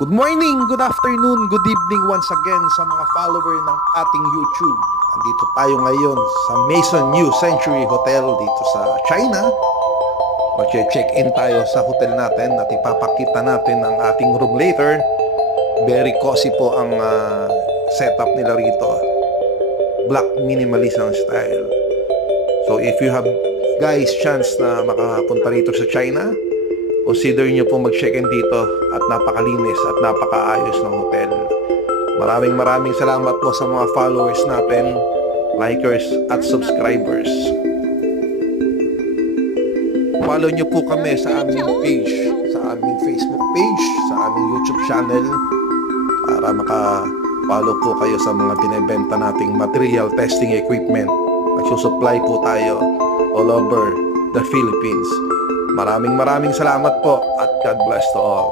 Good morning, good afternoon, good evening once again sa mga follower ng ating YouTube. Andito tayo ngayon sa Maison New Century Hotel dito sa China. Mag-check-in tayo sa hotel natin at ipapakita natin ang ating room later. Very cozy po ang setup nila rito. Black minimalism style. So if you have guys chance na makapunta rito sa China, consider nyo po mag-check-in dito at napakalinis at napakaayos ng hotel. Maraming salamat po sa mga followers natin, likers at subscribers. Follow nyo po kami sa aming page, sa aming Facebook page, sa aming YouTube channel para maka-follow po kayo sa mga binibenta nating material testing equipment. Nagsusupply po tayo all over the Philippines. Maraming salamat po at God bless to all.